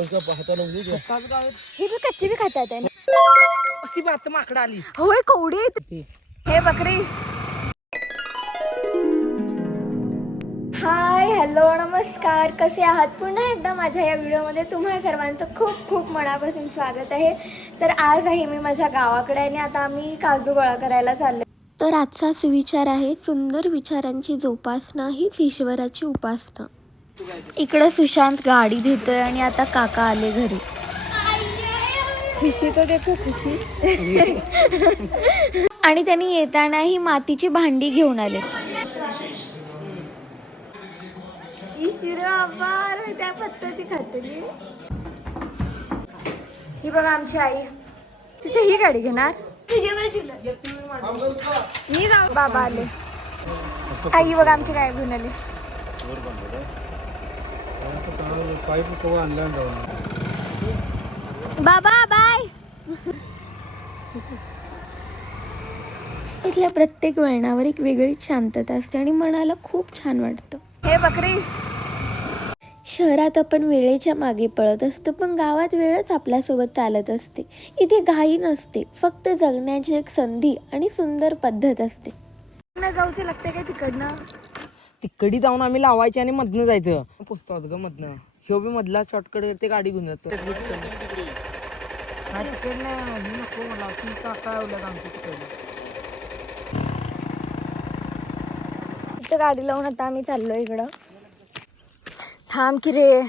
ही बी कच्ची बी खाता येते ती बात माकडं आली. होय कवडी हे बकरी. हाय हॅलो नमस्कार, कसे आहात? पुन्हा एकदा माझ्या या व्हिडिओमध्ये तुम्हा सर्वांचं खूप खूप मनापासून स्वागत आहे. तर आज आहे मी माझ्या गावाकडे आणि आता आम्ही काजू गोळा करायला चाललो. तर आजचा सुविचार आहे, सुंदर विचारांची जोपासना हीच ईश्वराची उपासना. इकडे सुशांत गाडी देतोय आणि आता काका आले घरी. खुशी तर देखो खुशी. आणि त्यांनी येताना ही मातीची भांडी घेऊन आले. त्या पद्धती खाते ही बघा आमची आई. तुझी ही गाडी घेणार मी जाऊ. बाबा आले. आई बघा आमची काय घेऊन आली. बाबा बाय. इथल्या प्रत्येक वळणावर एक वेगळीच शांतता असते आणि मनाला खूप छान वाटतं. हे बकरी. शहरात आपण वेळेच्या मागे पळत असतो, पण गावात वेळच आपल्यासोबत चालत असते. इथे घाई नसते, फक्त जगण्याची एक संधी आणि सुंदर पद्धत असते. जाऊचे लागते काय तिकडनं? तिकडी जाऊन आम्ही लावायची आणि मधनं जायचं. पुस्तक ग मधनं शोभी मधला शॉर्टकट ते गाडी घेऊन जातो. नको मला ती काका आमच्या तिकडे. इथं गाडी लावून आता आम्ही चाललो इकडं. थांब की रे,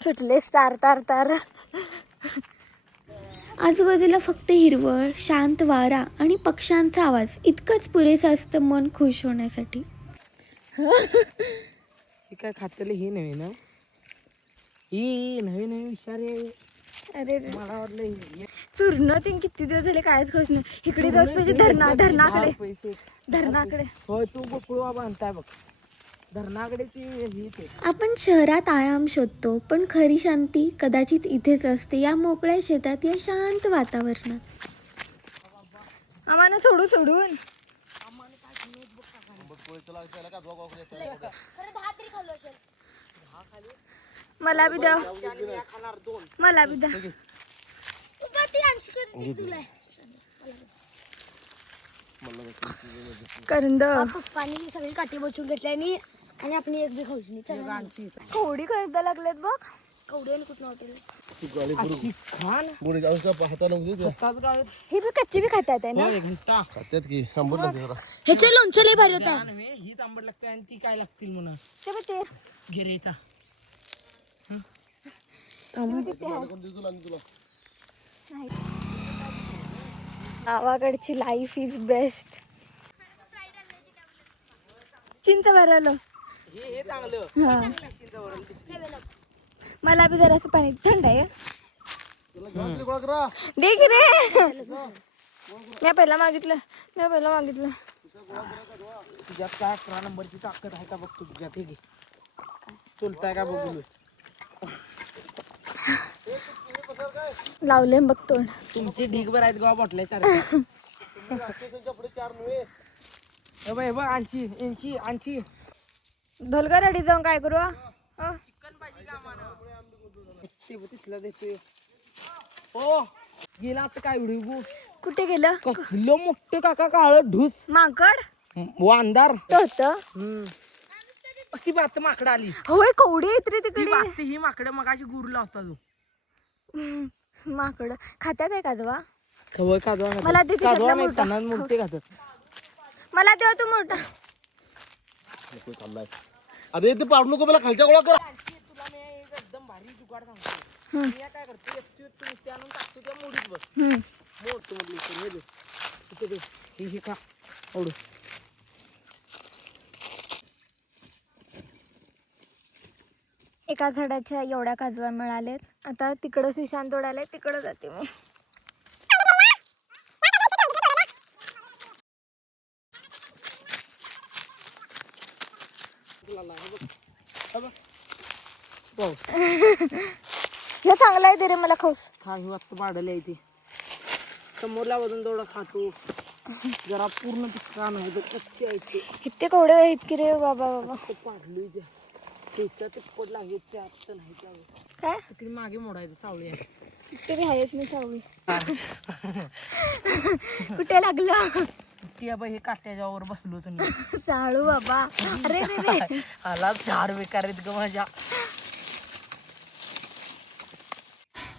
सुटलेस तार तार तार. आजूबाजूला फक्त हिरवळ, शांत वारा आणि पक्ष्यांचा आवाज इतकंच पुरेसं असतं मन खुश होण्यासाठी. हे काय खातेले ही नव्हे ना, ही नवीन नवीन विचार. अरे मला वाटलं चूर्ण ते किती दिवस झाले कायच खास नाही. इकडे दिवस म्हणजे धरणाकडे होय. तू बकुळ बांधताय बघ धरणाकडे. आपण शहरात आराम शोधतो, पण खरी शांती कदाचित इथेच असते, या मोकळ्या शेतात, या शांत वातावरणात. आम्हाला सोडून मला बी द्या, मला बी द्या. करंद पप्पानी सगळी काठी बसून घेतली आणि आपण एक बी खाऊची नाही. कवडी खरेदा लागलेत बघ. कवडी आणि कुठं हॉटेल ही बी कच्ची बी खातात आहे ना. ह्याचे लोणचं लय भारी होता. हीच आंबट लागते आणि ती काय लागतील म्हणून ते गिरेचा. गावाकडची लाईफ इज बेस्ट. चिंता भरायला हे चांगलं. मला बी जरासं पाणी थंड आहे. देख रे, मी पहिला मागितलं. तुझ्यात काय 11 नंबरची ताकद आहे का बघ तुझ्यात. हे चुलताय का बघू. लावले बघ तोंड. तुमची ढीगभर आहेत गाव बॉटल आणची ढोलगा रेडी जाऊन काय करू? चिकन पाहिजे का आम्हाला? तिसला देतोय. हो गेला आता काय व्हिडिओ. कुठे गेलं? कसलं मोठं काका काळ ढूस माकड वांदार होत. ती बात माकडं आली. होय कवडी येत रे तिकडे. ही माकडं मगाशी गुरला होता तू. माकड खात्यात आहे काजवा. खवय काजवा मला दे काजवा नाही त्यांना मोठे खातात. मला देव तू मोठा. अरे ते पाडू नको, मला खालच्या गोळा कर. तुला मी एकदम भारी जुगाड सांगतो. मी काय करतो, ते आणून टाकतो त्या मोडीत बघ. मोड म्हटलं हे का ओढू. एका झाडाच्या एवढ्या काजवा मिळालेत. आता तिकडं सुशांत तोडाले, तिकडं जाते मी. हे चांगला आहे ते रे, मला खाऊस. खा वाजता पाडले आहे ते. समोरला वजन थोडं खातो जरा. पूर्ण पिचका नाही तर कच्चे आहेत ते. किती कवडे आहेत की रे बाबा. पाडलोय ते. त्याच्या ते पड लागेल त्यात नाही त्यावेळी काय तिकडे मागे मोडायचं सावळी आहे तरी आहेच मी सावळी. कुठे लागलं ती बाई हे काट्याच्यावर बसलो तुम्ही साळू बाबा. अरे रे रे. आला चार बेकार आहेत ग माझ्या.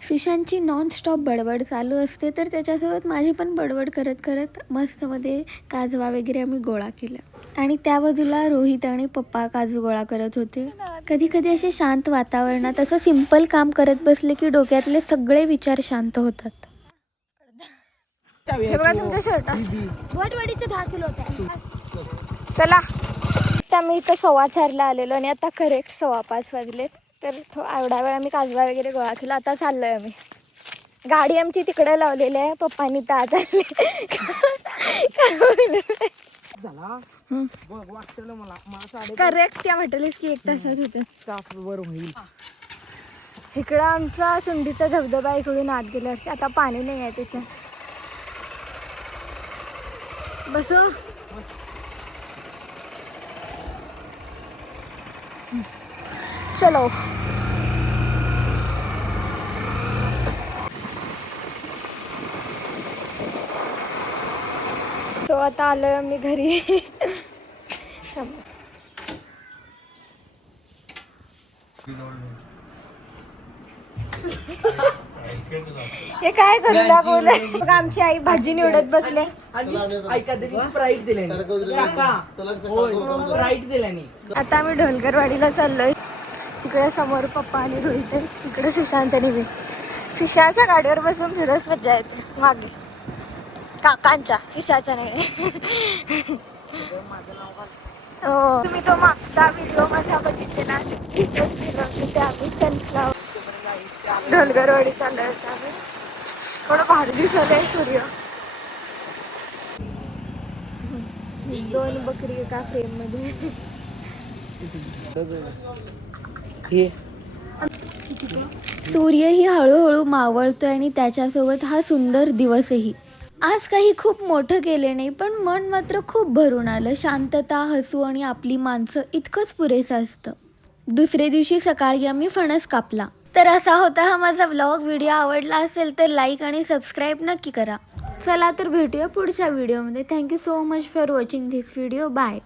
सुशांतची नॉनस्टॉप बडबड चालू असते तर त्याच्यासोबत माझी पण बडबड करत करत मस्तमध्ये काजवा वगैरे आम्ही गोळा केला. आणि त्या बाजूला रोहित आणि पप्पा काजू गोळा करत होते. कधी कधी असे शांत वातावरणात असं सिंपल काम करत बसले की डोक्यातले सगळे विचार शांत होतात. हे बघा तुमच्या शर्टात वटवाडीचं 10 किलो होता. चला आता मी इथं 4:15ला आलेलो आणि आता करेक्ट 5:15 वाजले. तर एवढा वेळ आम्ही काजवा वगैरे गोळा केला. आता चाललोय आम्ही. गाडी आमची तिकडे लावलेली आहे. पप्पांनी तात आले. झाला बघ वाटलं मला मला करेक्ट त्या म्हटलीस की 1 तासात होतं. तासभर होईल. इकडं आमचा सुंडीचा धबधबा इकडून आत गेला. आता पाणी नाही आहे त्याच्यात. बसो. चलो. तो आता आलोय आम्ही घरी. हे काय करू लागले. बघ आमची आई भाजी निवडत बसले. ऐका तरी स्प्राईट दिल्याने काका स्प्राईट दिल्याने. आता आम्ही ढोलकरवाडीला चाललोय. तिकडे समोर पप्पा आणि रोहित आहे. इकडे सुशांत आणि मी. सुशाच्या गाडीवर बसून फिरस मज्जा येते मागे. काकांच्या सुशाच्या नाही. हो तुम्ही तो मागचा व्हिडिओ माझा बघितलेला. ते आम्ही सनफ्लावर ढोलकरवाडी चाललोय. आम्ही थोडं भारी दिसलंय सूर्य. 2 बकरी एका फ्रेम मध्ये. हे सूर्यही हळूहळू मावळतोय आणि त्याच्यासोबत हा सुंदर दिवसही. आज काही खूप मोठं केले नाही पण मन मात्र खूप भरून आलं. शांतता, हसू आणि आपली माणसं इतकंच पुरेसं असतं. दुसरे दिवशी सकाळी आम्ही फणस कापला. तर असा होता हा माझा व्लॉग. व्हिडिओ आवडला असेल तर लाईक आणि सबस्क्राईब नक्की करा. चला तर भेटूया पुढच्या व्हिडिओमध्ये. Thank you so much for watching this video. Bye.